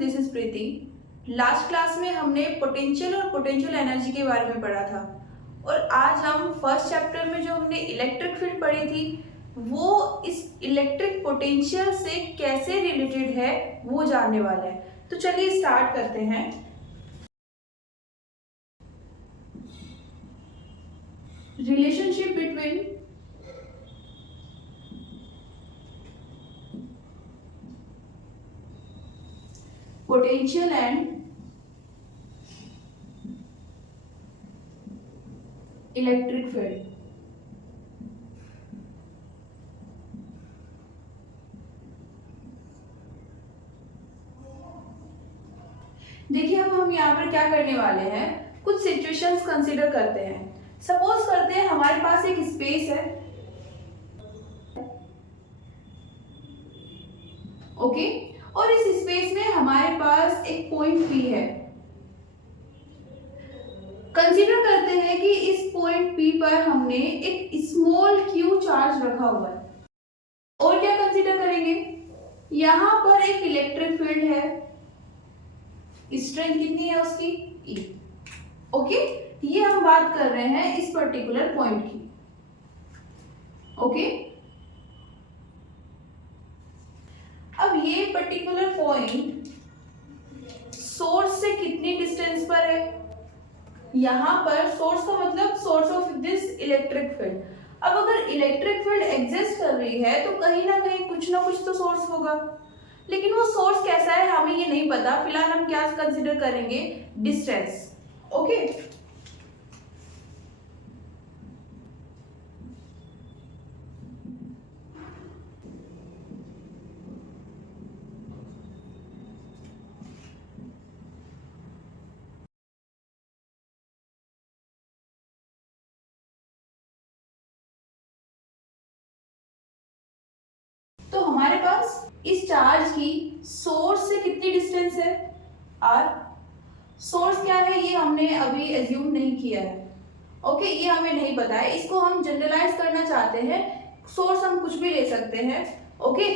This is Preeti. Last class में हमने potential और पोटेंशियल एनर्जी के बारे में पढ़ा था और आज हम फर्स्ट चैप्टर में जो हमने इलेक्ट्रिक फील्ड पढ़ी थी वो इस इलेक्ट्रिक पोटेंशियल से कैसे रिलेटेड है वो जानने वाले हैं। तो चलिए स्टार्ट करते हैं। Relationship between potential and electric field. देखिए अब हम यहाँ पर क्या करने वाले हैं, कुछ सिचुएशंस कंसीडर करते हैं। सपोज करते हैं हमारे पास एक स्पेस है, ओके, और इस स्पेस में हमारे पास एक पॉइंट पी है। कंसीडर करते हैं कि इस पॉइंट पी पर हमने एक स्मॉल क्यू चार्ज रखा हुआ है। और क्या कंसीडर करेंगे, यहां पर एक इलेक्ट्रिक फील्ड है, स्ट्रेंथ कितनी है उसकी, E। ओके, ये हम बात कर रहे हैं इस पर्टिकुलर पॉइंट की। ओके, अब ये पर्टिकुलर पॉइंट सोर्स से कितनी डिस्टेंस पर है, यहां पर सोर्स का मतलब source of this electric field. अब अगर इलेक्ट्रिक फील्ड एग्जिस्ट कर रही है तो कहीं ना कहीं कुछ ना कुछ तो सोर्स होगा, लेकिन वो सोर्स कैसा है हमें ये नहीं पता। फिलहाल हम क्या कंसीडर करेंगे, डिस्टेंस। ओके, तो हमारे पास इस चार्ज की सोर्स से कितनी डिस्टेंस है, r। सोर्स क्या है ये हमने अभी एज्यूम नहीं किया है। ओके, ये हमें नहीं पता है, इसको हम जनरलाइज करना चाहते हैं। सोर्स हम कुछ भी ले सकते हैं। ओके,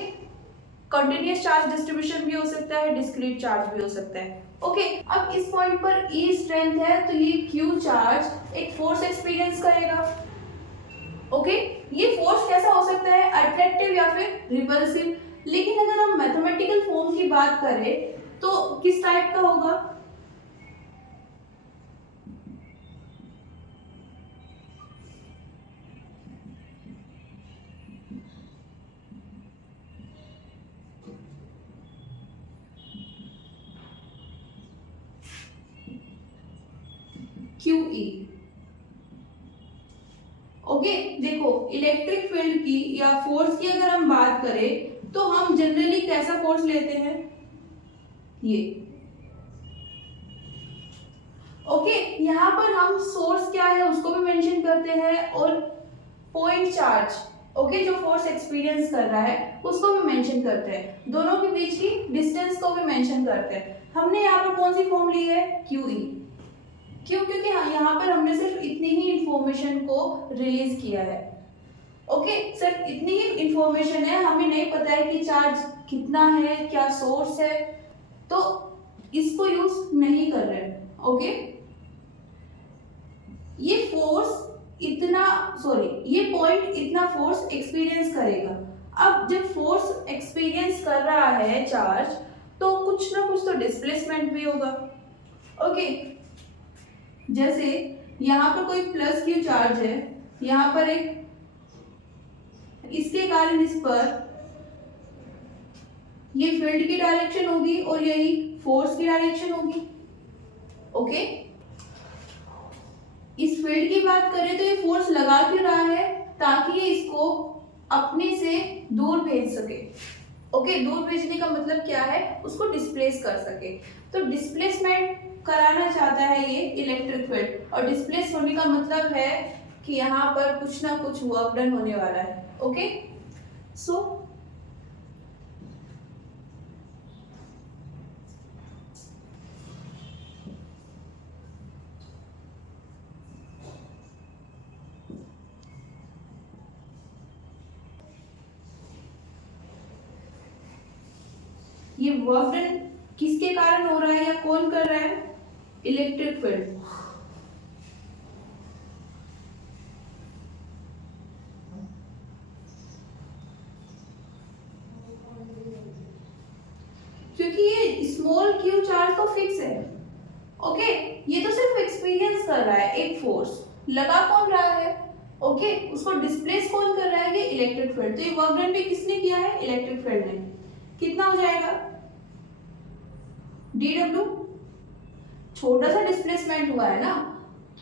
कंटिन्यूअस चार्ज डिस्ट्रीब्यूशन भी हो सकता है, डिस्क्रीट चार्ज भी हो सकता है। ओके, अब इस पॉइंट पर E स्ट्रेंथ है तो ये Q चार्ज एक फोर्स एक्सपीरियंस करेगा। ओके, ये फोर्स कैसा हो सकता है, अट्रैक्टिव या फिर रिपल्सिव। लेकिन अगर हम मैथमेटिकल फॉर्म की बात करें तो किस टाइप का होगा, QE। ओके, देखो इलेक्ट्रिक फील्ड की या फोर्स की अगर हम बात करें तो हम जनरली कैसा फोर्स लेते हैं, ये। ओके, यहाँ पर हम सोर्स क्या है उसको भी मेंशन करते हैं और पॉइंट चार्ज, ओके, जो फोर्स एक्सपीरियंस कर रहा है उसको भी मेंशन करते हैं। दोनों के बीच की डिस्टेंस को भी मेंशन करते हैं। हमने यहाँ पर कौन सी फॉर्म ली है, QE। क्यों, क्योंकि यहाँ पर हमने सिर्फ इतनी ही इंफॉर्मेशन को रिलीज किया है। ओके, सिर्फ इतनी ही इंफॉर्मेशन है, हमें नहीं पता है कि चार्ज कितना है, क्या सोर्स है, तो इसको यूज नहीं कर रहे हैं। ओके, ये फोर्स इतना, सॉरी, ये पॉइंट इतना फोर्स एक्सपीरियंस करेगा। अब जब फोर्स एक्सपीरियंस कर रहा है चार्ज तो कुछ ना कुछ तो डिस्प्लेसमेंट भी होगा। ओके, जैसे यहाँ पर कोई प्लस क्यू चार्ज है, यहाँ पर एक, इसके कारण इस पर ये फील्ड की डायरेक्शन होगी और यही फोर्स की डायरेक्शन होगी। ओके, इस फील्ड की बात करें तो ये फोर्स लगा क्यों रहा है, ताकि ये इसको अपने से दूर भेज सके। ओके, दूर भेजने का मतलब क्या है, उसको डिस्प्लेस कर सके। तो डिस्प्लेसमेंट कराना चाहता है ये इलेक्ट्रिक फील्ड, और डिस्प्लेस होने का मतलब है कि यहाँ पर कुछ ना कुछ वर्क डन होने वाला है। ओके, सो ये वर्क डन किसके कारण हो रहा है या कौन कर रहा है? Electric field. क्योंकि ये स्मॉल क्यू चार्ज तो फिक्स है, ओके। ये तो सिर्फ एक्सपीरियंस कर रहा है एक फोर्स, लगा कौन रहा है, ओके। उसको डिस्प्लेस कौन कर रहा है? ये इलेक्ट्रिक फील्ड। तो ये वर्क डन भी किसने किया है? इलेक्ट्रिक फील्ड ने। कितना हो जाएगा? dw। छोटा सा डिस्प्लेसमेंट हुआ है ना,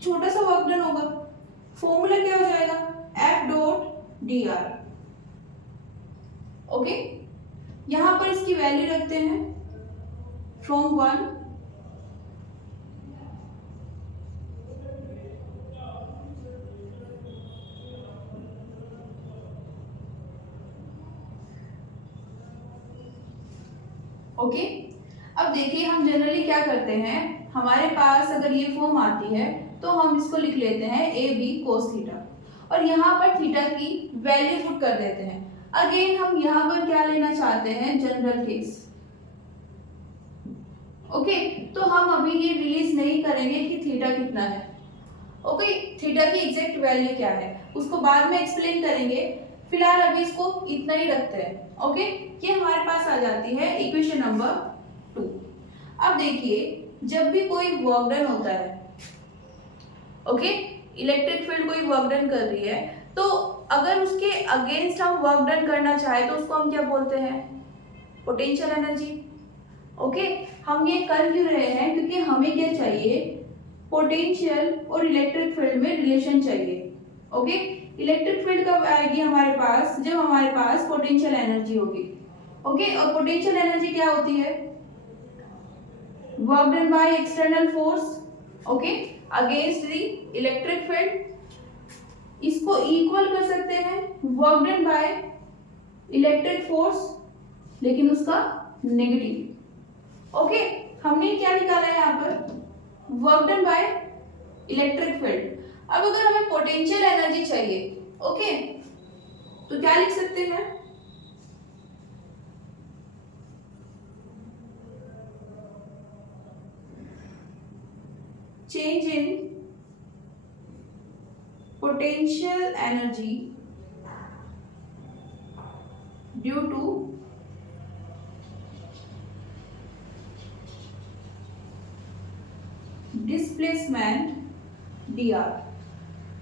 छोटा सा वर्क डन होगा। फॉर्मूला क्या हो जाएगा? F dot dr, okay. यहां पर इसकी वैल्यू रखते हैं फ्रॉम 1 ओके। अब देखिए हम जनरली क्या करते हैं, हमारे पास अगर ये फॉर्म आती है तो हम इसको लिख लेते हैं ए बी कोस थीटा, और यहाँ पर थीटा की वैल्यू पुट कर देते हैं। अगेन हम यहाँ पर क्या लेना चाहते हैं? General case, okay. तो हम अभी ये रिलीज नहीं करेंगे कि थीटा कितना है, ओके। थीटा की एग्जैक्ट वैल्यू क्या है उसको बाद में एक्सप्लेन करेंगे, फिलहाल अभी इसको इतना ही रखते हैं, ओके। ये हमारे पास आ जाती है इक्वेशन नंबर 2। अब देखिए जब भी कोई वर्क डन होता है, ओके, इलेक्ट्रिक फील्ड कोई वर्क डन कर रही है, तो अगर उसके अगेंस्ट हम वर्क डन करना चाहे तो उसको हम क्या बोलते हैं? Potential energy, okay. हम ये कर क्यों रहे हैं? क्योंकि हमें क्या चाहिए? पोटेंशियल और इलेक्ट्रिक फील्ड में रिलेशन चाहिए, ओके। इलेक्ट्रिक फील्ड कब आएगी हमारे पास? जब हमारे पास पोटेंशियल एनर्जी होगी, ओके। और पोटेंशियल एनर्जी क्या होती है? Work done by external force, okay, against the electric field. इसको इक्वल कर सकते हैं work done by electric force, लेकिन उसका नेगेटिव, ओके। हमने क्या निकाला है यहाँ पर? Work done by electric field. अब अगर हमें पोटेंशियल एनर्जी चाहिए, ओके, तो क्या लिख सकते हैं? Change in potential energy due to displacement dr,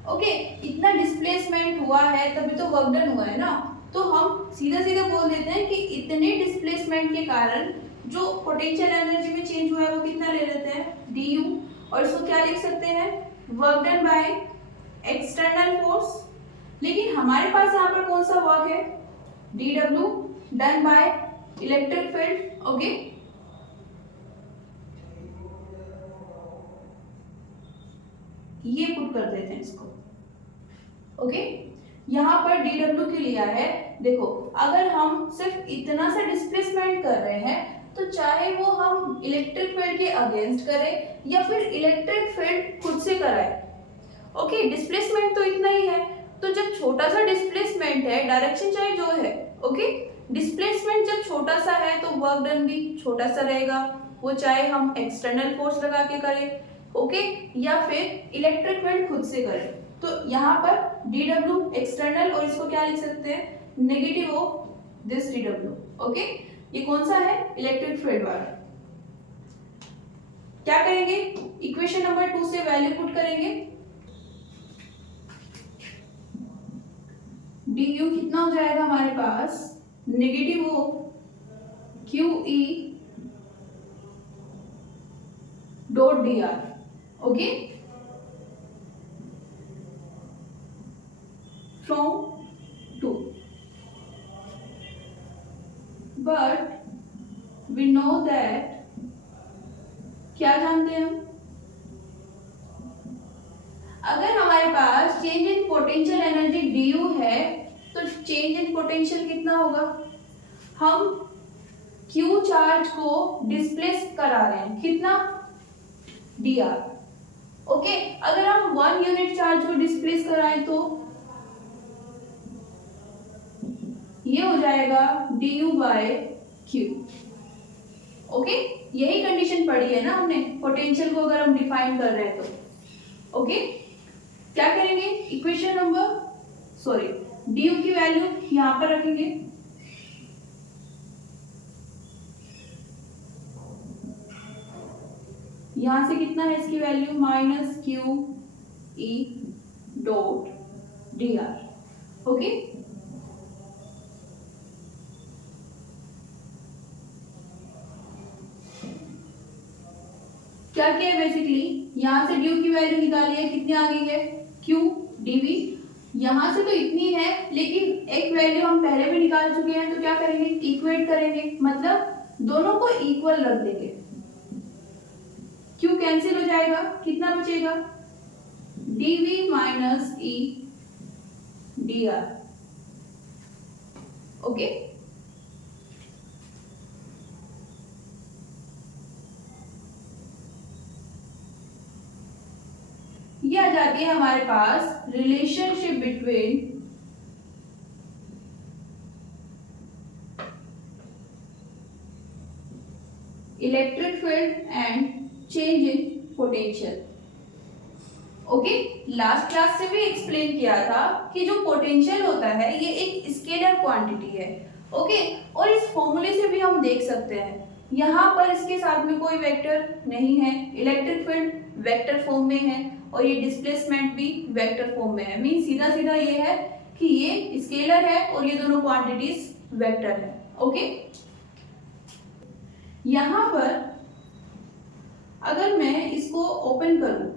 okay. इतना डिस्प्लेसमेंट हुआ है तभी तो वर्क डन हुआ है ना, तो हम सीधा सीधा बोल देते हैं कि इतने डिस्प्लेसमेंट के कारण जो पोटेंशियल एनर्जी में चेंज हुआ है वो कितना ले लेते हैं? du, और इसको क्या लिख सकते हैं? Work done by external force. लेकिन हमारे पास यहाँ पर कौन सा वर्क है? dw done by electric field, okay. ये पुट कर देते हैं इसको, ओके। यहाँ पर dw के लिया है, देखो अगर हम सिर्फ इतना सा डिस्प्लेसमेंट कर रहे हैं तो चाहे वो हम इलेक्ट्रिक फील्ड के अगेंस्ट करें या फिर इलेक्ट्रिक फील्ड खुद से कराए, ओके, डिस्प्लेसमेंट तो इतना ही है। तो जब छोटा सा डिस्प्लेसमेंट है, डायरेक्शन चाहे जो है, ओके, डिस्प्लेसमेंट जब छोटा सा है तो वर्क डन भी छोटा सा रहेगा, वो चाहे हम एक्सटर्नल फोर्स लगा के करें, ओके, या फिर इलेक्ट्रिक फील्ड खुद से करें। तो यहाँ पर dw एक्सटर्नल, और इसको क्या लिख सकते हैं? Negative of this dw, okay. ये कौन सा है? इलेक्ट्रिक फील्ड वाला। क्या करेंगे? इक्वेशन नंबर 2 से वैल्यू पुट करेंगे। du कितना हो जाएगा हमारे पास? Negative of QE dot dr, okay, from 2, but we know that, क्या जानते हैं हम? अगर हमारे पास change in potential energy du है तो चेंज इन पोटेंशियल कितना होगा? हम Q चार्ज को डिस्प्लेस करा रहे हैं, कितना? dr, okay. अगर हम 1 यूनिट चार्ज को डिस्प्लेस कराएं तो ये हो जाएगा du by q, ओके, यही कंडीशन पढ़ी है ना हमने, पोटेंशियल को अगर हम डिफाइन कर रहे हैं तो। ओके, क्या करेंगे, इक्वेशन नंबर ड्यू की वैल्यू यहां पर रखेंगे, यहां से कितना है इसकी value minus Q E dot D R. Okay, क्या किया है बेसिकली, यहां से ड्यू की वैल्यू निकाली है, कितनी आ गई है क्यू डीवी, यहां से तो इतनी है लेकिन एक वैल्यू हम पहले भी निकाल चुके हैं, तो क्या करेंगे इक्वेट करेंगे, मतलब दोनों को इक्वल रख देंगे, क्यू कैंसिल हो जाएगा, कितना बचेगा DV minus E D R. Okay, ये आ जाती है हमारे पास relationship between electric field and change in potential. Okay, last class से भी एक्सप्लेन किया था कि जो पोटेंशियल होता है ये एक स्केलर क्वांटिटी है। ओके, और इस फॉर्मूले से भी हम देख सकते हैं, यहाँ पर इसके साथ में कोई वेक्टर नहीं है, इलेक्ट्रिक फील्ड वेक्टर फॉर्म में है और ये डिस्प्लेसमेंट भी वेक्टर फॉर्म में है। मीन सीधा सीधा ये है कि ये स्केलर है और ये दोनों क्वांटिटीज वेक्टर है। ओके, यहां पर अगर मैं इसको ओपन करूं,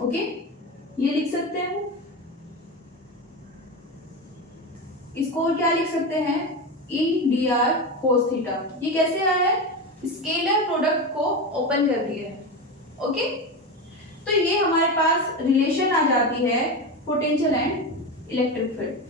ओके, ये लिख सकते हैं, इसको और क्या लिख सकते हैं ई डी आर कोस थीटा। ये कैसे आया है, स्केलर प्रोडक्ट को ओपन कर दिया है। ओके, तो ये हमारे पास रिलेशन आ जाती है पोटेंशियल एंड इलेक्ट्रिक फील्ड।